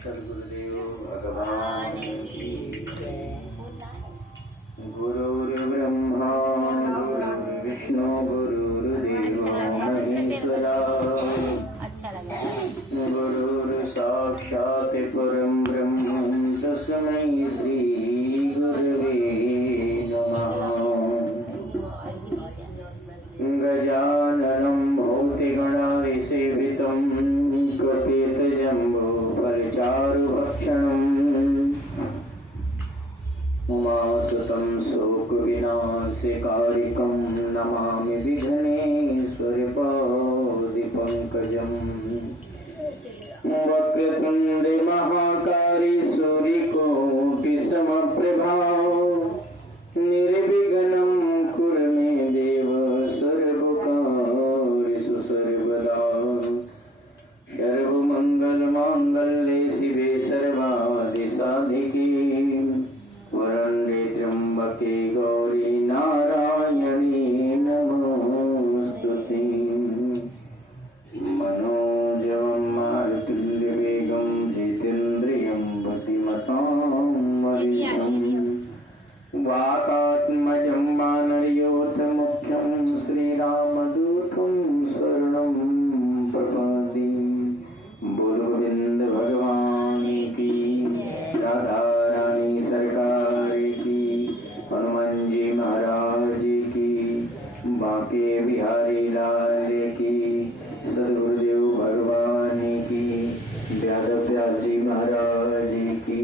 सद्गुरुदेव भगवान की गुरुर्ब्रह्मा गुरुर्विष्णु गुरुर्देवो महेश्वरा गुरुर्साक्षात् परं ब्रह्म तस्मै श्री गुरवे नमः। गजाननं भूतिगणादिसेवितं कपितजम्बो फलचारुभक्षणम् उमासुतं शोकविनाशकारिकं नमामि विघ्नेश्वरपादिपङ्कजम्। वक्रतुण्डे महाकारि सूर्यकोटिसमप्रभा निर्विघ्नं कुरु मे देव सर्वकार्येषु सर्वदा। सर्वमङ्गलमाङ्गल्ये शिवे सर्वादिसाधिके वरन्दे त्र्यम्बके गौरी नारायणी नमोस्तुते। मनोजवं मारुतुल्यवेगं जितेन्द्रियं बुद्धिमतां वरिष्ठं वातात्मजं वानरयोधमुख्यं श्रीरामदूतं शरणं प्रपद्ये। बोलो गोविंद भगवान की, राधा रानी सरकार की, हनुमान जी महाराज की, बांके बिहारी लाल की, सद्गुरुदेव भगवान की, व्यास जी महाराज की।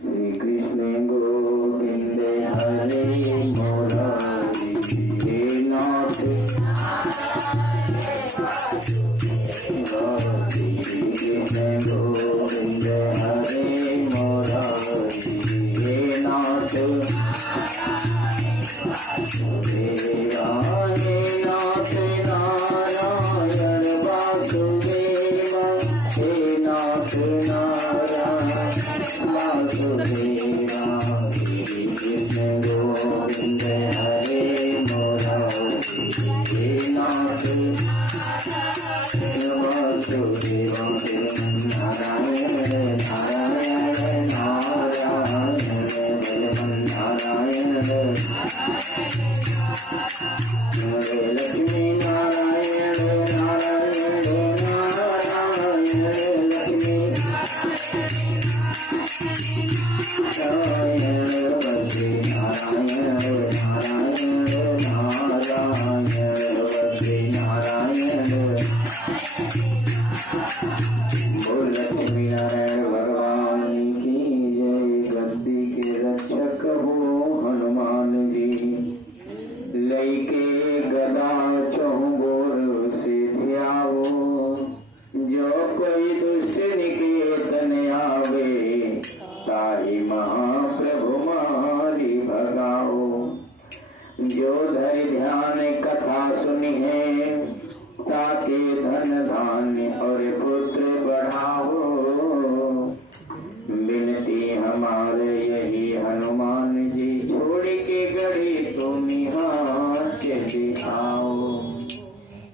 श्री कृष्ण गोविंद हरे मुरारी हे नाथ कृष्ण गोविंद हरे मुरारी हे नाथ हे नाथ नारायण वासुदेव हे नाथ नारायण वासुदेव। कृष्ण गोविंद हरे मुरारी हे नाथ वासुदेव नारायण नारायण नारायण नारायण लक्ष्मी नारायण नारायण नारायण लक्ष्मी नारायण वन्दे नारायण नारायण नारायण वन्दे नारायण। बोल लक्ष्मी नारायण भगवान की जय। गद्दी के रक्षक हो हनुमान जी, लइके गदा चौबोर से ध्याओ। जो कोई दुष्ट निकेतन आवे, ताहि महाप्रभु मारी भगाओ। जो धर ध्यान कथा सुनी है, ताके धन धान्य और पुत्र बढ़ाओ। विनती हमारे यही हनुमान जी, छोड़ के गढ़ी तुम यहाँ चले आओ।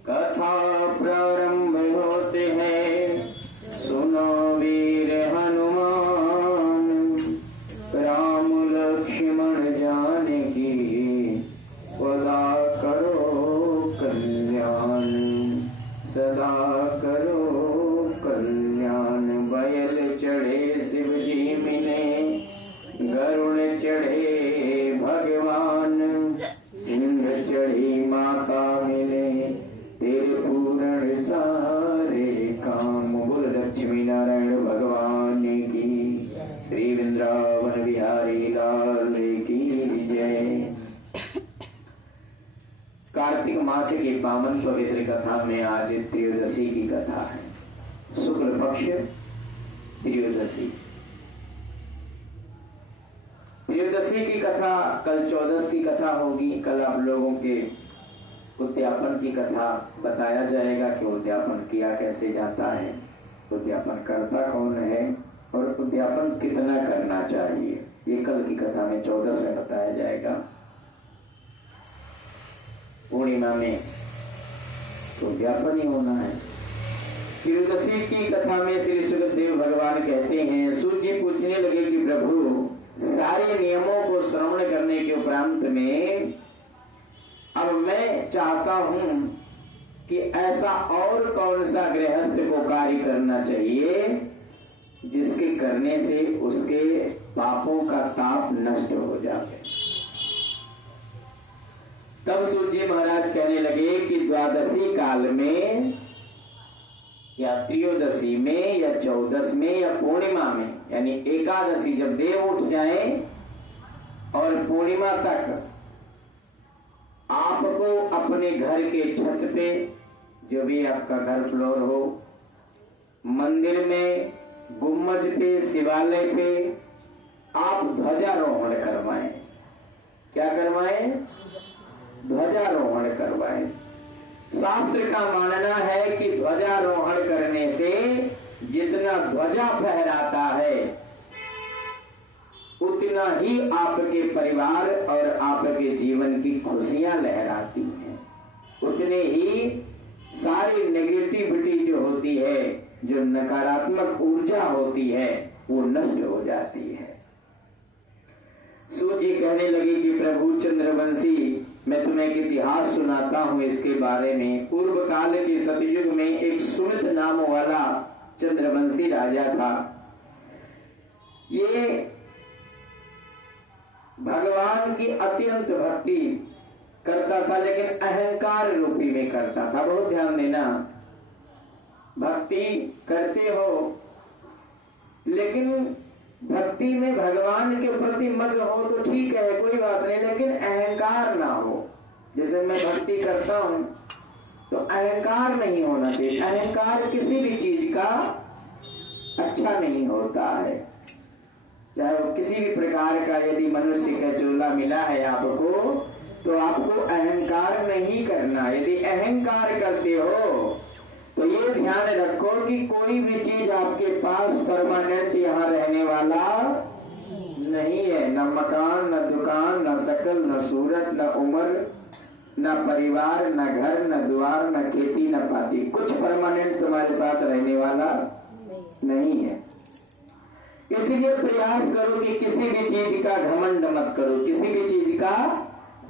कथा प्रारंभ होते हैं, सुनो वीर हनुमान। राम लक्ष्मण जानकी सदा करो कल्याण, सदा करो कल्याण। बैल चढ़े शिव जी मिले, गरुड़ चढ़े भगवान, सिंह चढ़ी माता मिले, तेरे पूर्ण सारे काम। बोल लक्ष्मी नारायण भगवान की, श्री वृंदावन बिहारी लाल की जय। कार्तिक मास की पावन पवित्र कथा में आज त्रयोदशी की कथा है। शुक्ल पक्ष त्रयोदशी। त्रयोदशी की कथा कल 14 की कथा होगी। कल आप लोगों के उद्यापन की कथा बताया जाएगा कि उद्यापन किया कैसे जाता है, उद्यापन करता कौन है और उद्यापन कितना करना चाहिए, ये कल की कथा में 14 में बताया जाएगा। पूर्णिमा में तो उद्यापन ही होना है। त्रयोदशी की कथा में श्री सुखदेव भगवान कहते हैं, सूत जी पूछने लगे कि प्रभु सारे नियमों को श्रवण करने के उपरांत में अब मैं चाहता हूं कि ऐसा और कौन सा गृहस्थ को कार्य करना चाहिए जिसके करने से उसके पापों का ताप नष्ट हो जाए। तब सूत जी महाराज कहने लगे कि द्वादशी काल में या त्रयोदशी में या चौदस में या पूर्णिमा में, यानी एकादशी जब देव उठ जाए और पूर्णिमा तक आपको अपने घर के छत पे, जो भी आपका घर फ्लोर हो, मंदिर में, गुम्बज पे, शिवालय पे आप ध्वजारोहण करवाएं। क्या करवाएं? ध्वजारोहण करवाएं। शास्त्र का मानना है कि ध्वजारोहण करने से जितना ध्वजा फहराता है उतना ही आपके परिवार और आपके जीवन की खुशियां लहराती हैं, उतने ही सारी नेगेटिविटी जो होती है, जो नकारात्मक ऊर्जा होती है, वो नष्ट हो जाती है। सूत जी कहने लगे कि प्रभु चंद्रवंशी, मैं तुम्हें एक इतिहास सुनाता हूं इसके बारे में। पूर्व काल के सतयुग में एक सुमित नाम वाला चंद्रवंशी राजा था। ये भगवान की अत्यंत भक्ति करता था, लेकिन अहंकार रूपी में करता था। बहुत ध्यान देना, भक्ति करते हो लेकिन भक्ति में भगवान के प्रति मग्न हो तो ठीक है, कोई बात नहीं, लेकिन अहंकार ना हो। जैसे मैं भक्ति करता हूं तो अहंकार नहीं होना चाहिए। अहंकार किसी भी चीज का अच्छा नहीं होता है, चाहे वो किसी भी प्रकार का। यदि मनुष्य का चोला मिला है आपको तो आपको अहंकार नहीं करना। यदि अहंकार करते हो तो ये ध्यान रखो कि कोई भी चीज आपके पास परमानेंट यहाँ रहने वाला नहीं है। न मकान, न दुकान, न शकल, न सूरत, न उम्र, न परिवार, न घर, न द्वार, न खेती, न पाती, कुछ परमानेंट तुम्हारे साथ रहने वाला नहीं है। इसलिए प्रयास करो कि किसी भी चीज का घमंड मत करो, किसी भी चीज का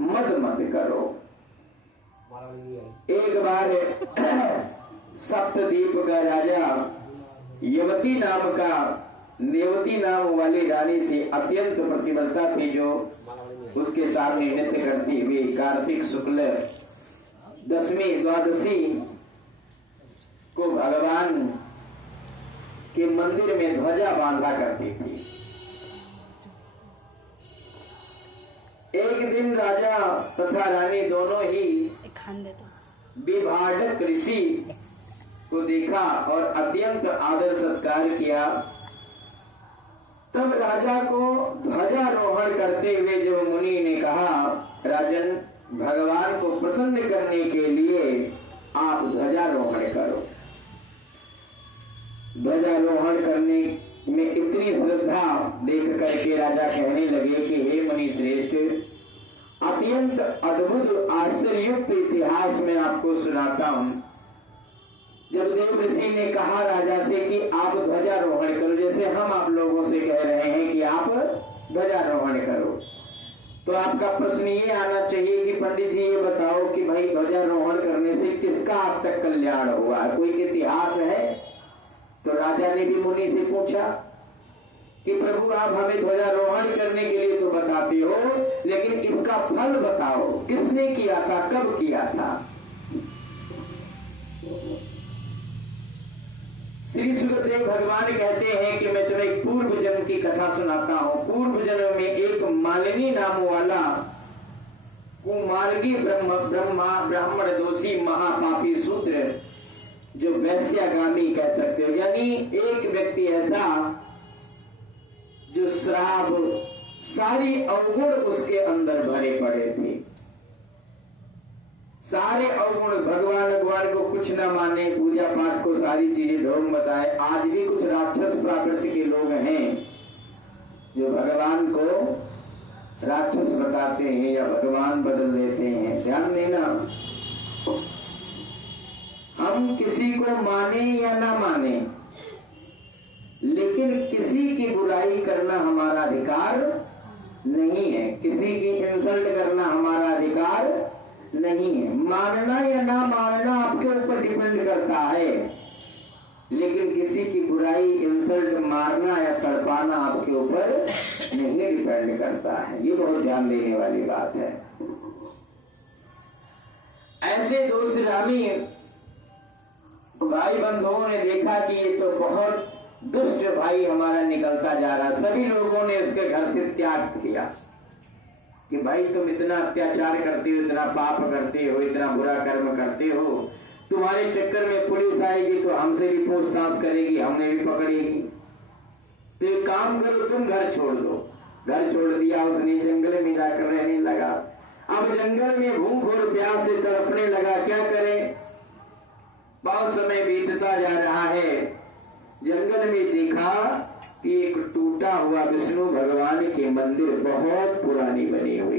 मत करो। एक बार सप्तद्वीप का राजा यवती नाम वाली रानी से अत्यंत प्रतिबद्धता थी, जो उसके सामने नृत्य करती हुई कार्तिक शुक्ल दशमी द्वादशी को भगवान के मंदिर में ध्वजा बांधा करती थी। एक दिन राजा तथा रानी दोनों ही विभाडक ऋषि को देखा और अत्यंत आदर सत्कार किया। तब राजा को ध्वजारोहण करते हुए जो मुनि ने कहा, राजन, भगवान को प्रसन्न करने के लिए आप ध्वजारोहण करो। ध्वजारोहण करने में इतनी श्रद्धा देख करके राजा कहने लगे कि हे मुनि श्रेष्ठ, अत्यंत अद्भुत आश्चर्ययुक्त इतिहास में आपको सुनाता हूं। जब देव ऋषि ने कहा राजा से कि आप ध्वजारोहण करो, जैसे हम आप लोगों से कह रहे हैं कि आप ध्वजारोहण करो, तो आपका प्रश्न ये आना चाहिए कि पंडित जी ये बताओ कि भाई ध्वजारोहण करने से किसका आप तक कल्याण हुआ, कोई इतिहास है? तो राजा ने भी मुनि से पूछा कि प्रभु आप हमें ध्वजारोहण करने के लिए तो बताते हो, लेकिन इसका फल बताओ, किसने किया था, कब किया था? श्री सुखदेव भगवान कहते हैं कि मैं तुम्हें एक पूर्व जन्म की कथा सुनाता हूं। पूर्व जन्म में एक मालिनी नाम वाला कुमार्गी ब्राह्मण दोषी महापापी शूद्र, जो वैश्यागामी कह सकते हो, यानी एक व्यक्ति ऐसा जो श्राप, सारी अवगुण उसके अंदर भरे पड़े थे, सारे अवगुण, भगवान को कुछ न माने, पूजा पाठ को सारी चीजें ढोंग बताए। आज भी कुछ राक्षस प्रकृति के लोग हैं जो भगवान को राक्षस बताते हैं या भगवान बदल लेते हैं। ध्यान देना, हम किसी को माने या ना माने, लेकिन किसी की बुराई करना हमारा अधिकार नहीं है, किसी की इंसल्ट करना हमारा अधिकार नहीं है। मानना या ना मानना आपके ऊपर डिपेंड करता है, लेकिन किसी की बुराई, इंसल्ट, मारना या तड़पाना आपके ऊपर नहीं डिपेंड करता है। ये बहुत ध्यान देने वाली बात है। ऐसे दोस्त ग्रामी भाई बंधुओं ने देखा कि ये तो बहुत दुष्ट भाई हमारा निकलता जा रहा। सभी लोगों ने उसके घर से त्याग किया कि भाई तुम इतना अत्याचार करते हो, इतना पाप करते हो, इतना बुरा कर्म करते हो, तुम्हारे चक्कर में पुलिस आएगी तो हमसे भी पूछताछ करेगी, हमने भी पकड़ेगी। तो एक काम करो, तुम घर छोड़ दो। घर छोड़ दिया उसने, जंगल में जाकर रहने लगा। अब जंगल में भूख और प्यास से तड़पने लगा। क्या करे, बहुत समय बीतता जा रहा है। जंगल में देखा कि एक टूटा हुआ विष्णु भगवान की मंदिर बहुत पुरानी बनी हुई